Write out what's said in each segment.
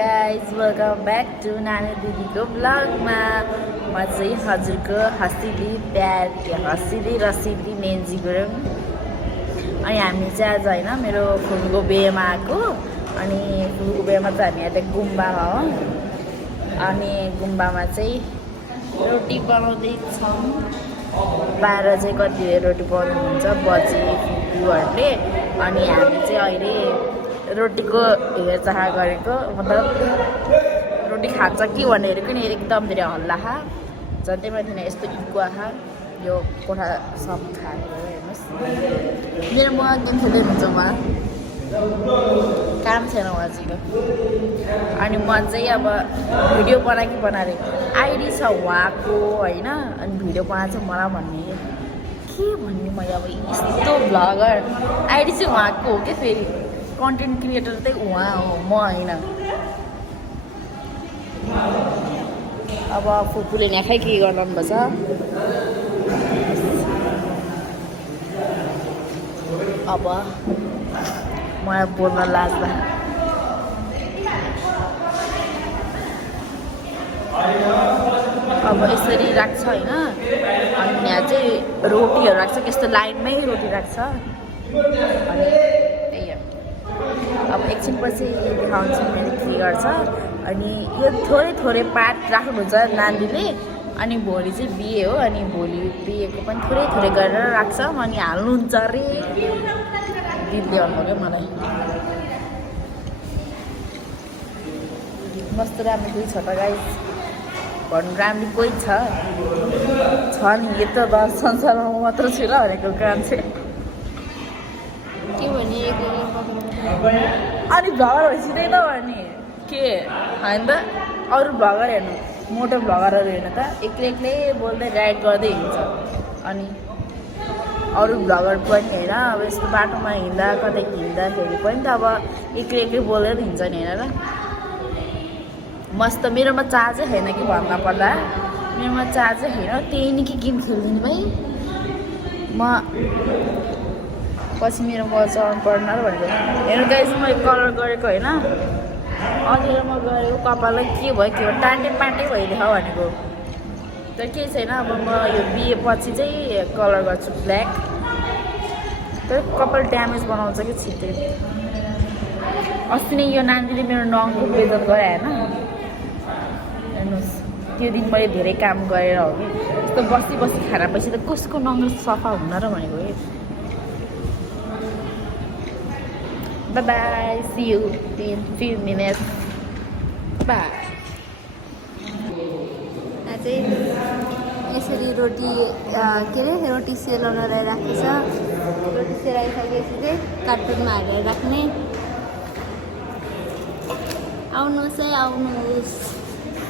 Guys welcome back to नानी दिदीको ब्लगमा म चाहिँ हजुरको हँसिदी प्यार हँसिदी रसिदी नेन्जी गुरुङ अनि हामी चाहिँ आज होइन मेरो फुलको बिहेमा आएको अनि फुलको बिहेमा चाहिँ हामी अहिले गुम्बामा हो अनि गुम्बामा चाहिँ रोटी बनाउँदैछौँ 12 चाहिँ कति रोटी बनाउनुहुन्छ बजी फुपूहरूले अनि हामी चाहिँ अहिले रोटीको हेरचाह गरेको मतलब रोटी खान्छ कि भनेर पनि एकदम धेरै हल्ला खा झन्डै माथि नै यस्तो इक्वा खा यो कोठा सब खाएर हेर्नुहोस् मेरो म एकदम खेल्दै हुन्छ म काम छैन उहाँसँग अनि म चाहिँ अब भिडियो बनाएर आइडी छ उहाँको होइन अनि भिडियो बनाएको चाहिँ मलाई भन्ने के भन्ने मैले अब यस्तो भ्लगर आइडी चाहिँ उहाँको हो क्या फेरि कन्टेन्ट क्रिएटर चाहिँ उहाँ हो म होइन अब फुपूले न्याखै के गर्नु पर्छ अब मलाई बोल्न लाग्दा अब यसरी राख्छ होइन अनि यहाँ चाहिँ रोटीहरू राख्छ त्यस्तो लाइनमै रोटी राख्छ अनि अब एकछिनपछि देखाउँछु मैले के गर्छ अनि यो थोरै पार्ट राख्नुहुन्छ नानीले अनि भोलि चाहिँ बिहे हो अनि भोलि बिहेको पनि थोरै गरेर राख्छ अनि हाल्नुहुन्छ अरे दिदीले भन्नुभयो मलाई कस्तो राम्रो कोही छ त गाइस भन्नु राम्रो कोही छ नि यो त बस संसारमा मात्र छु ल भनेको काम चाहिँ के भने अनि भ्लगर भएपछि त्यही त भने के होइन त अरू भ्लगर हेर्नु मोटो भ्लगरहरू हेर्नु त एक्लै बोल्दै राइड गर्दै हिँड्छ अनि अरू भ्लगर पनि होइन अब यस्तो बाटोमा हिँड्दा कतै हिँड्दाखेरि पनि त अब एक्लै बोल्दै त हिँड्छ नि होइन र मस्त मेरोमा चार्जै छैन कि भन्दा पर्दा मेरोमा चार्जै छैन त्यही नि कि गेम खेलिदिनु भाइ म पछि मेरो मोबाइल चलाउनु पर्न र भनेको हेर्नु गाइस मैले कलर गरेको होइन अँध्यारोमा गरेको कपाललाई के भयो टान्टे पान्टे भइदियो भनेको तर केही छैन अब म यो बिहे पछि चाहिँ कलर गर्छु ब्ल्याक तर कपाल ड्यामेज बनाउँछ कि छिट्टै अस्ति नै यो नानीले मेरो नङको बेजत गरे होइन हेर्नुहोस् त्यो दिन मैले धेरै काम गरेर हो कि यस्तो बसी खाना पछि त कसको नङ सफा हुन र भनेको कि Bye bye. See you in few minutes. Bye. चाहिँ यसरी रोटी के अरे रोटी सेलाउनलाई राखेको छ रोटी सेलाइसकेपछि चाहिँ कार्टुनमा हालेर राख्ने आउनुहोस् है आउनुहोस्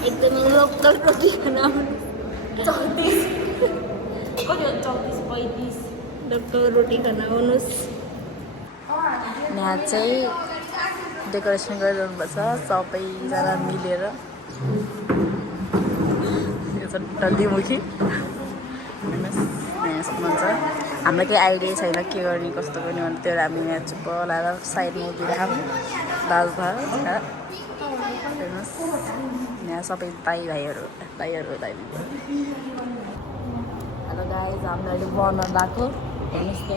एकदमै लोकल रोटी खान आउनुहोस् 34 लोकल रोटी खान आउनुहोस् यहाँ चाहिँ डेकोरेसन गरिरहनुपर्छ सबैजना मिलेर यो चाहिँ डल्लीमुखी यस्तो भन्छ हामीलाई केही आइडिया छैन के गर्ने कस्तो गर्ने भने त्यो हामी यहाँ चुप्प लगाएर साइडमा उभिरहेको दाल भात हेर्नुहोस् यहाँ सबै दाइभाइहरू हेलो गाइज हामीलाई अहिले बनाउन लाग्यो हेर्नुहोस् त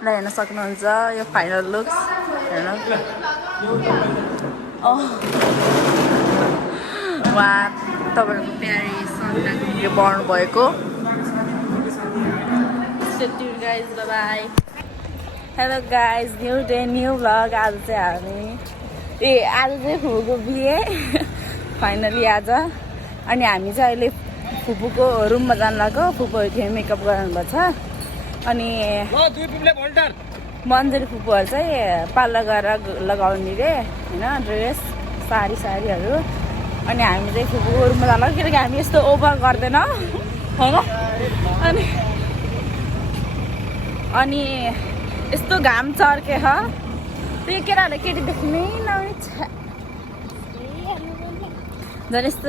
ल हेर्न सक्नुहुन्छ यो फाइनल लुक्स हेर्नु उहाँ तपाईँहरूको प्यारी सन्तान बढ्नु भएको guys bye hello guys new day new vlog आज चाहिँ फुपूको बिहे फाइनली आज अनि हामी चाहिँ अहिले फुपूको रुममा जानु लाग्यो फुपूहरू थियो मेकअप गराउनुपर्छ अनि मन्जरी फुपूहरू चाहिँ पार्लर गएर लगाउने रे होइन ड्रेस साडीहरू अनि हामी चाहिँ फुपूको रुममा जानु लाग्यो किनकि हामी यस्तो ओभर गर्दैन होइन अनि यस्तो घाम चर्के छ त्यो केटाहरूले केटी देख्नै नआउने झन् यस्तो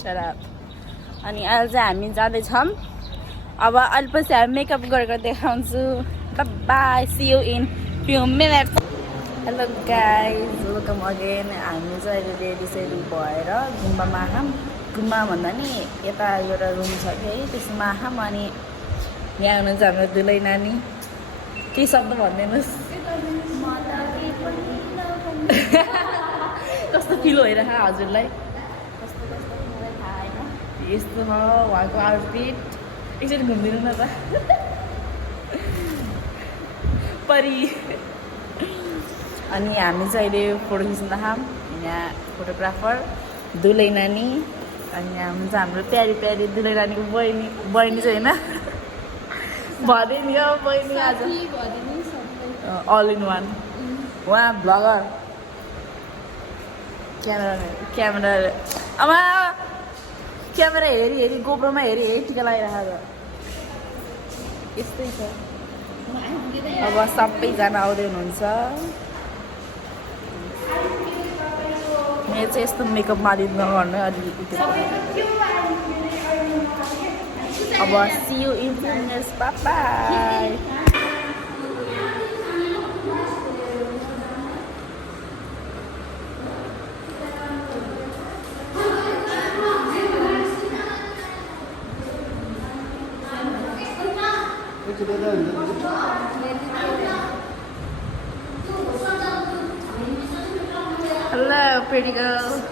शराब अनि अहिले चाहिँ हामी जाँदैछौँ अब अहिले पछि हामी मेकअप गरेर देखाउँछु bye see you in few minutes hello guys welcome again हामी चाहिँ अहिले रेडी भएर गुम्बामा आँखाम गुम्बा भन्दा नि यता एउटा रुम छ कि है त्यसमा आँखाम अनि यहाँ हुनुहुन्छ हाम्रो दुलै नानी केही शब्द भनिदिनुहोस् कस्तो फिल भइरहेको हजुरलाई यस्तो छ उहाँको आउटफिट एकचोटि घुमिदिनु न त परी अनि हामी चाहिँ अहिले फोटो खिच्न थाम यहाँ फोटोग्राफर दुलै नानी अनि यहाँ हुन्छ हाम्रो प्यारी प्यारी दुलै नानीको बहिनी चाहिँ होइन भदै नि हो बहिनी आज अल इन वान उहाँ भ्लगर क्यामेरा हेरी गोप्रोमा हेरी टिका लगाइरहेको यस्तै छ अब सबैजना आउँदै हुनुहुन्छ मेरो चाहिँ यस्तो मेकअप मालिक नगर्नु अलिकति अब see you in minutes bye Hello, pretty girl.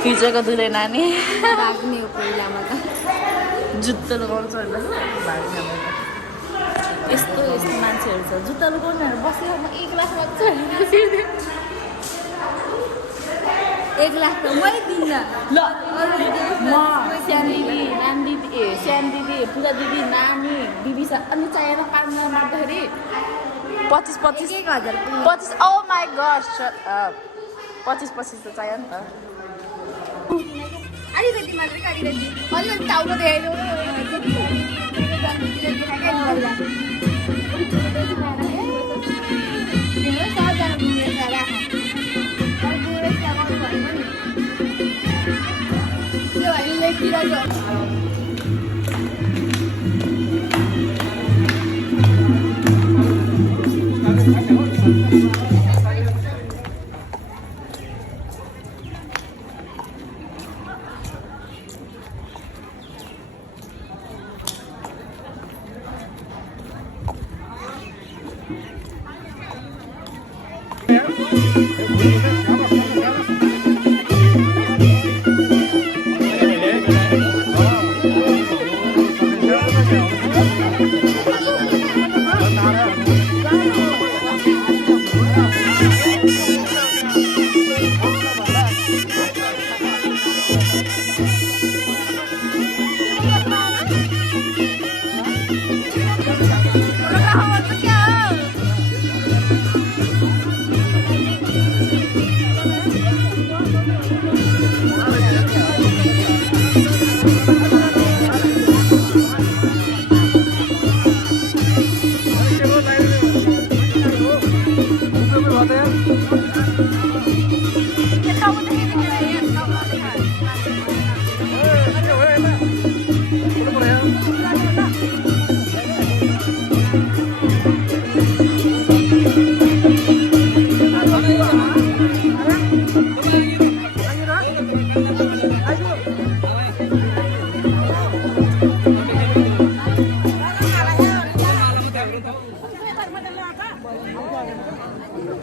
फिचरको दुलै नानी भाग्ने हो पहिलामा त जुत्तो लगाउँछ भाग्ने यस्तो यस्तो मान्छेहरू छ जुत्ता लुगाउनेहरू बसेर म 1 लाख माग्छु 1 लाख त मै दिन्न ल म श्याम दिदी नाम दिदी श्याम दिदी पूजा दिदी नानी दिदी छ अनि चाहिएन 5 जना माग्दाखेरि 25 ओ माई गॉड शट अप 25 त चाहियो नि त अलिकति मात्रै अलिकति टाउको देखाइदेऊ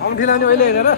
औँठी लाउने अहिले होइन र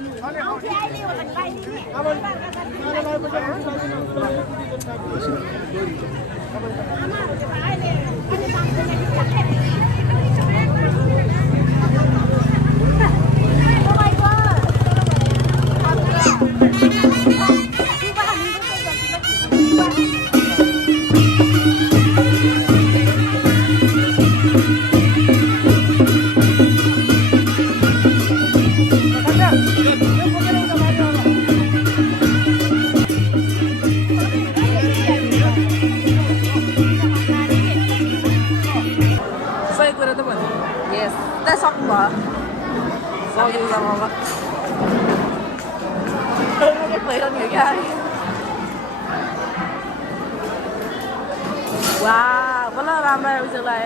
Wow, wala ramai udah lah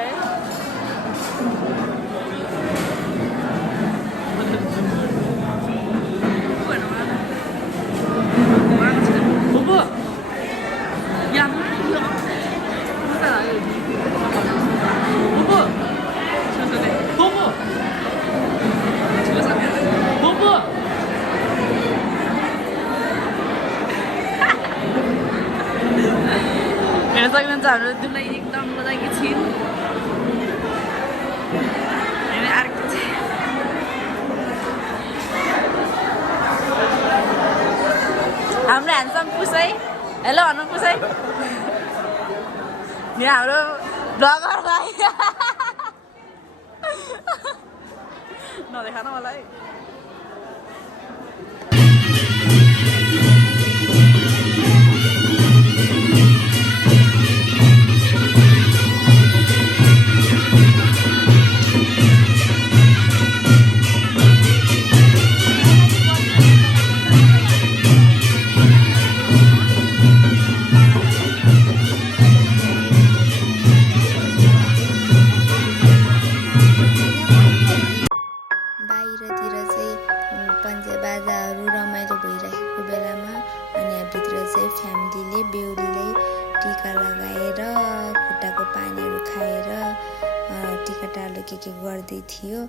Bobo, yang Bobo, Bobo, Bobo. हेर्न सक्नुहुन्छ हाम्रो दिदीलाई एकदम मजाकी छिन् अनि अर्को चाहिँ हाम्रो ह्यान्डसम पुसै हेलो भन्नु पुसै यहाँ हाम्रो ब्लगर भाइ नदेखान मलाई बाहिरतिर चाहिँ पन्जे बाजाहरू रमाइलो भइरहेको बेलामा अनि यहाँभित्र चाहिँ फ्यामिलीले बेहुलीलाई टिका लगाएर खुट्टाको पानीहरू खाएर टिका टालो के गर्दै थियो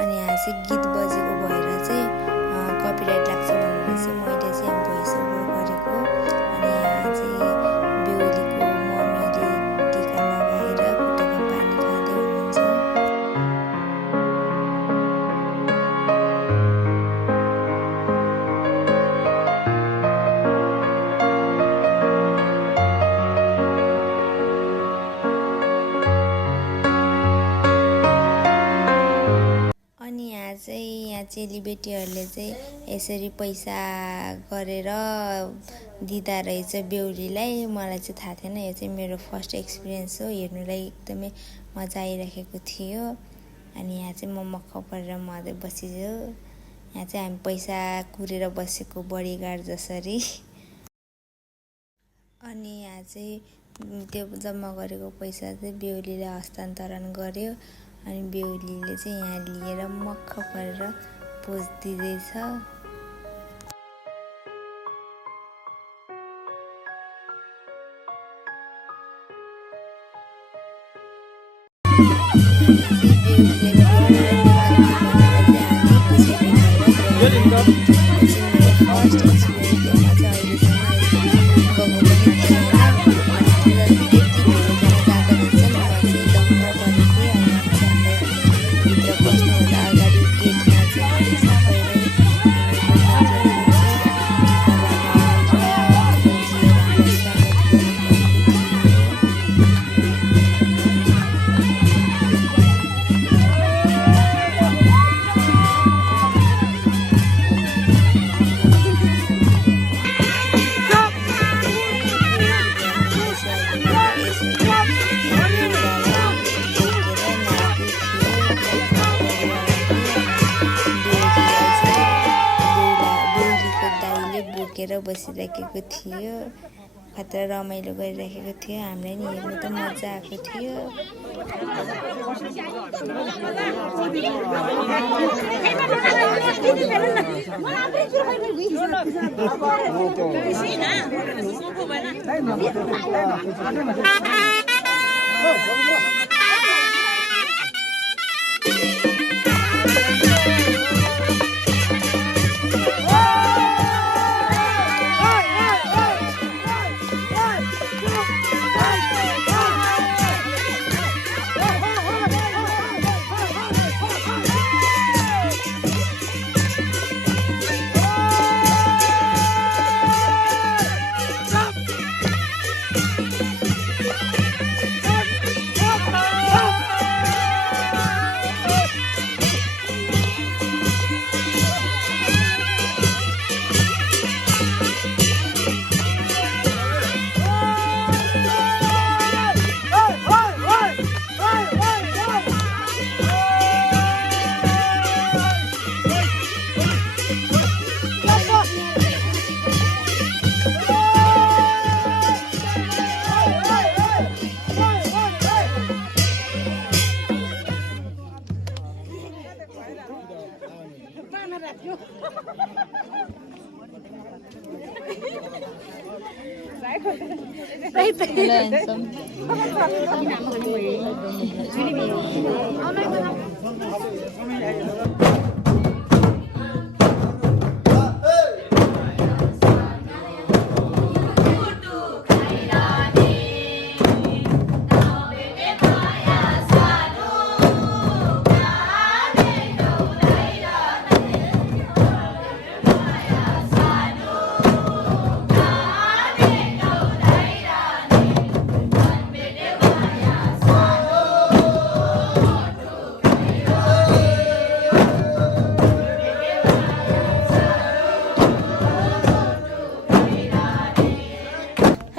अनि यहाँ चाहिँ गीत बजेको भएर चाहिँ कपिराइट लाग्छ भनेर चाहिँ मैले चाहिँ भोइस ओभर गरेको अनि यहाँ चाहिँ बेहुलीको मम्मीले टिका लगाएर खुट्टाको पानी खाँदै हुनुहुन्छ यहाँ चेलीबेटीहरूले चाहिँ यसरी पैसा गरेर दिँदा रहेछ बेहुलीलाई। मलाई चाहिँ थाहा थिएन, यो चाहिँ मेरो फर्स्ट एक्सपिरियन्स हो। हेर्नुलाई एकदमै मजा आइरहेको थियो। अनि यहाँ चाहिँ म मक्ख परेर मदै बसियो। यहाँ चाहिँ हामी पैसा कुरेर बसेको बडीगार्ड जसरी। अनि यहाँ चाहिँ त्यो जम्मा गरेको पैसा चाहिँ बेहुलीले हस्तान्तरण गर्यो। अनि बेहुलीले चाहिँ यहाँ लिएर मक्ख परेर पोज दिँदैछ। बसिराखेको थियो। खतरा रमाइलो गरिराखेको थियो। हामीलाई नि हेर्नु त मजा आएको थियो।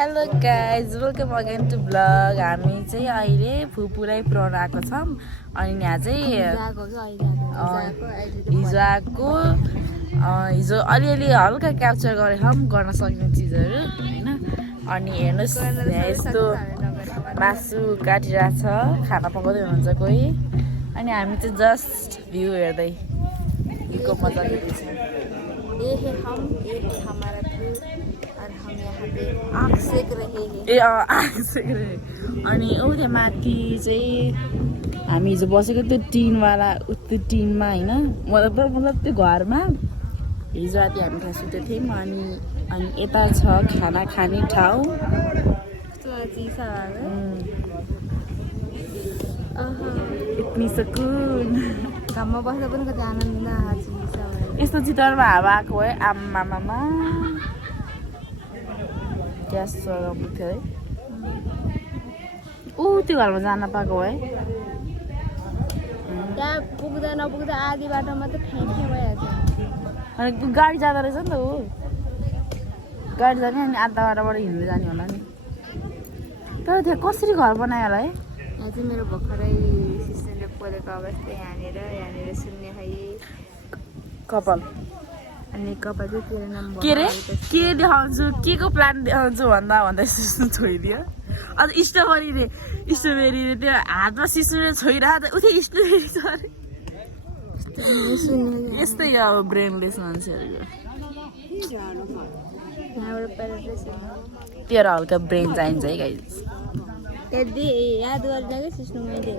Hello guys, welcome again to blog. हामी चाहिँ अहिले फुपूलाई पुऱ्याउन आएको छौँ। अनि यहाँ चाहिँ हिजो अलिअलि हल्का क्याप्चर गरेर गर्न सक्ने चिजहरू होइन। अनि हेर्नुहोस् यहाँ यस्तो मासु काटिरहेको छ, खाना पकाउँदै हुनुहुन्छ कोही। अनि हामी चाहिँ जस्ट भ्यू हेर्दै भ्यूको मजा लिँदैछ। आँख सेक रहे अनि त्यहाँ माथि चाहिँ हामी हिजो बसेको त्यो टिनवाला त्यो टिनमा होइन, मतलब त्यो घरमा हिजो राति हामी त्यहाँ सुतेको थियौँ। अनि यता छ खाना खाने ठाउँ। यति सुकुन घाममा बस्दा पनि कति आनन्द यस्तो चितवनमा हावा आएको है। आम्मामा ग्यास चलाउनु थियो है। त्यो घरमा जान पाएको है। त्यहाँ पुग्दा नपुग्दा आधी बाटोमा त फ्याँक्ने भइहाल्छ अनि गाडी जाँदो रहेछ नि त ऊ गाडी जाने अनि आधा बाटोबाट हिँड्दै जाने होला नि तर त्यहाँ कसरी घर बनायो होला है यहाँ चाहिँ मेरो भर्खरै सिस्टरले पोलेको अवस्था यहाँनिर सुन्ने है कपाल अनि कपाल चाहिँ तेरो नाम के अरे के देखाउँछु के को प्लान देखाउँछु भन्दा सोच्नु छोइदियो अझ स्ट्रबेरीले त्यो हातमा सिस्नुले छोइरहेको त उतै स्ट्रबेरी छ अरे यस्तै अब ब्रेनलेस मान्छेहरूको तेरो हल्का ब्रेन चाहिन्छ है गाइस यदि याद गरेर क्या सिस्नु मैले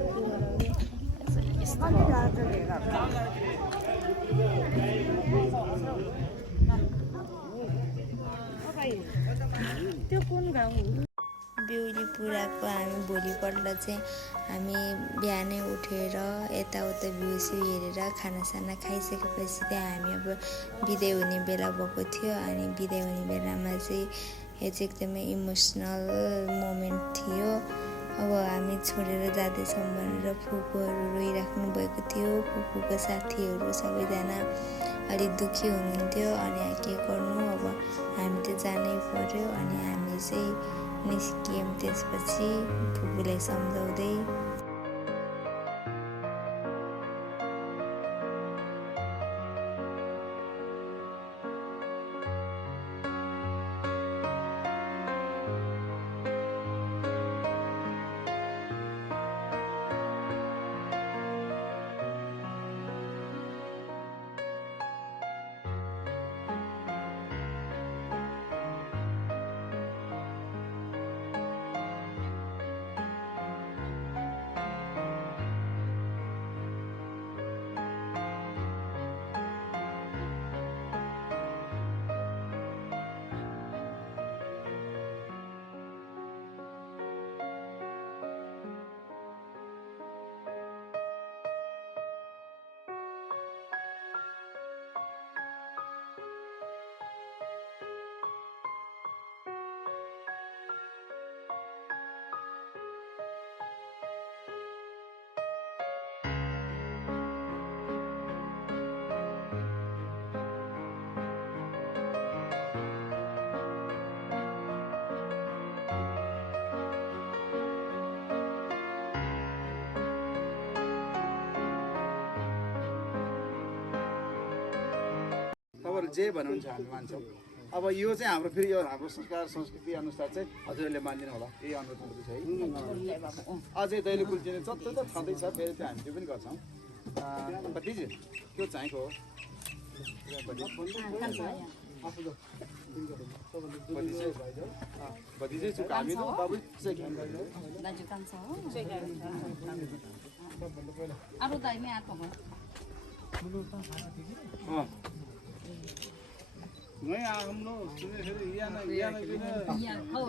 त्यो कुन गाउँ बेहुली पुराको हामी भोलिपल्ट चाहिँ हामी बिहानै उठेर यताउता भ्यूसु हेरेर खानासाना खाइसकेपछि चाहिँ हामी अब बिदाई हुने बेला भएको थियो अनि बिदाई हुने बेलामा चाहिँ यो चाहिँ एकदमै इमोसनल मोमेन्ट थियो अब हामी छोडेर जाँदैछौँ भनेर फुपूहरू रोइराख्नु भएको थियो फुपूको साथीहरू सबैजना अलिक दुःखी हुनुहुन्थ्यो अनि के गर्नु अब हामी त जानै पर्यो अनि हामी चाहिँ निस्कियौँ त्यसपछि फुपूलाई सम्झाउँदै तपाईँहरू जे भन्नुहुन्छ हामी मान्छौँ अब यो चाहिँ हाम्रो फेरि यो हाम्रो संस्कार संस्कृति अनुसार चाहिँ हजुरहरूले मान्दिनु होला यही अनुरोध गर्दैछ है अझै दैलो कुल्चिने जति त छँदैछ फेरि त्यो हामी त्यो पनि गर्छौँ भतिजी त्यो चाहिएको हो भतिजी हामी बाबु नहीं हम लोग सुने फिर या ना हो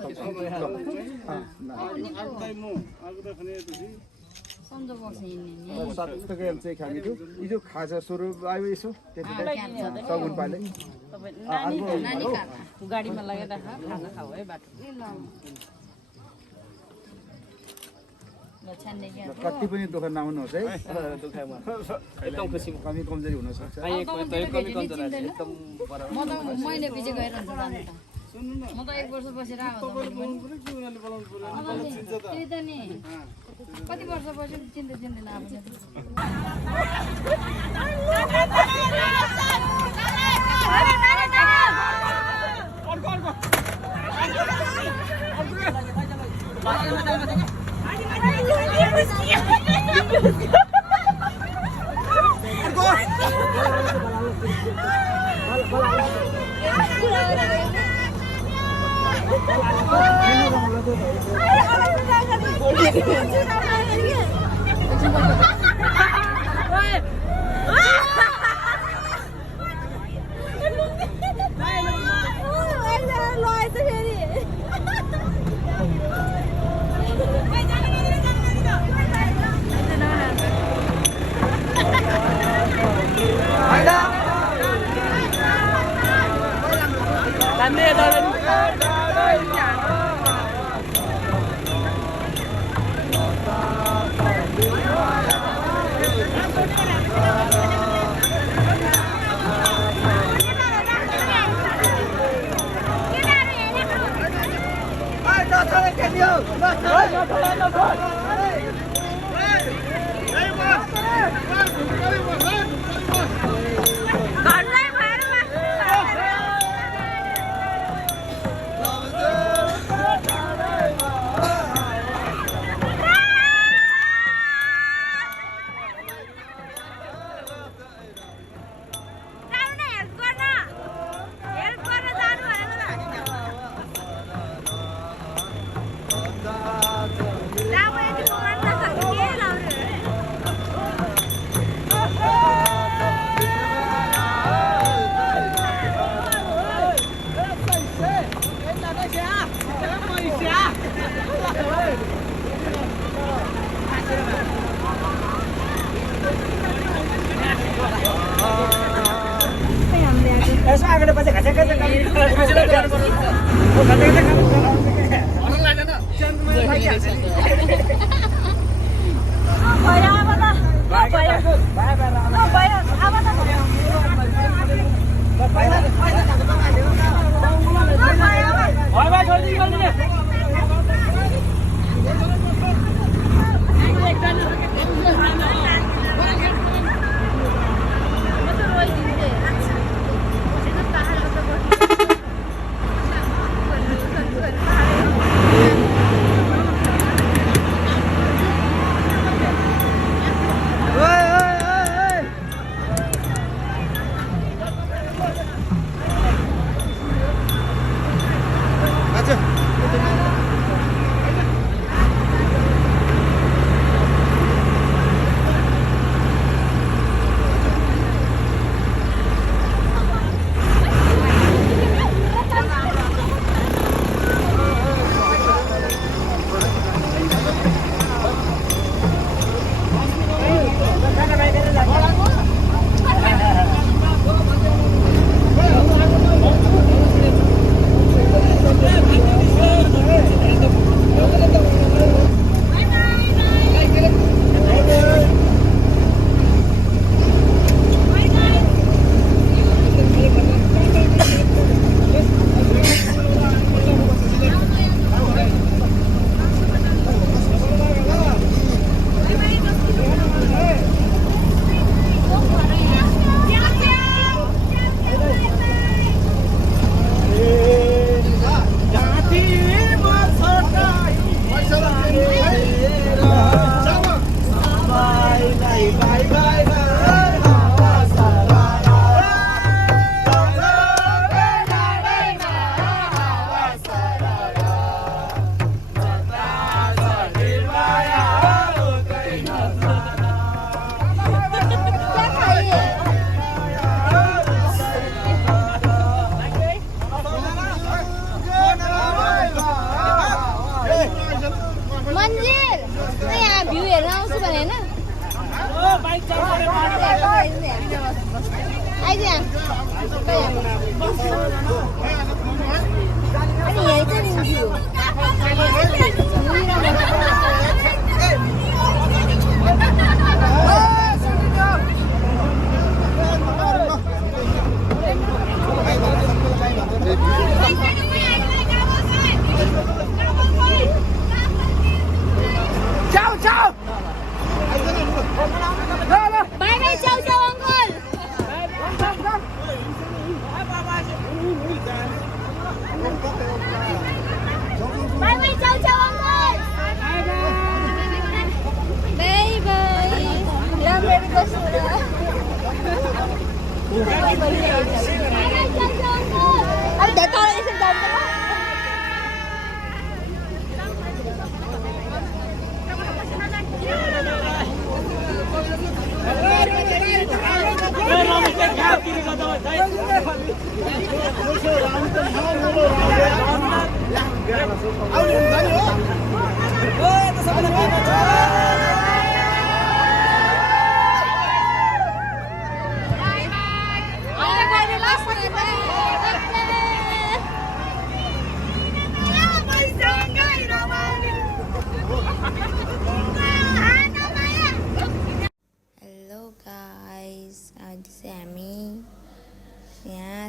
यो खाजा स्वरूप आयो यसो सगुन पाले गाडीमा लगेर खाना खाऊ है बाटो कति पनि दुःख नआउनुहोस् है एकदम खुसी कमी कमजोरी हुन सक्छ मैले पछि गइरहन्छ जानु त म त 1 वर्ष बसेर आएको त्यही त नि कति वर्ष बस्यो चिन्ता चिन्दैन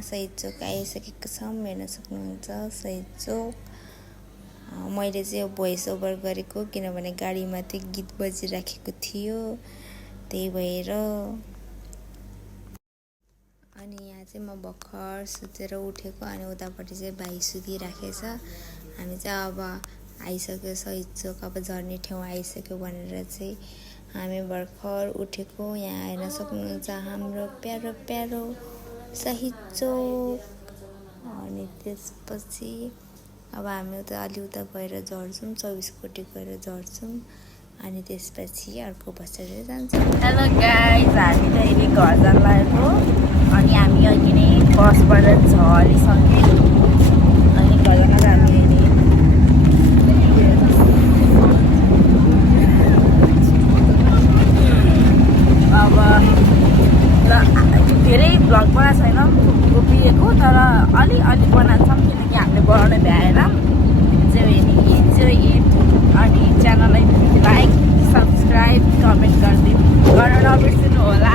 शहीद चोक आइसकेको छौँ, हेर्न सक्नुहुन्छ शहीद चोक। मैले चाहिँ भोइस ओभर गरेको किनभने गाडीमा त्यो गीत बजिराखेको थियो त्यही भएर। अनि यहाँ चाहिँ म भर्खर सुतेर उठेको अनि उतापट्टि चाहिँ भाइ सुतिराखेछ। हामी चाहिँ अब आइसक्यो शहीद चोक, अब झर्ने ठाउँ आइसक्यो भनेर चाहिँ हामी भर्खर उठेको। यहाँ हेर्न सक्नुहुन्छ हाम्रो प्यारो प्यारो शहीद चोक। अनि त्यसपछि अब हामी उता अलि उता गएर झर्छौँ, 24 कोटी गएर झर्छौँ अनि त्यसपछि अर्को बसेर जान्छौँ। हेलो गाइज, हामी त अहिले घर जान लागेको अनि हामी अघि नै बसबाट झरिसक्यौँ अनि घर जान हामी अहिले अब धेरै भ्लग बनाएको छैनौँ उभिएको, तर अलि बनाउँछौँ किनकि हामीले बनाउन भ्याएन। इन्जोय इट अनि च्यानललाई लाइक सब्सक्राइब कमेन्ट गर्न नबिर्सिनु होला।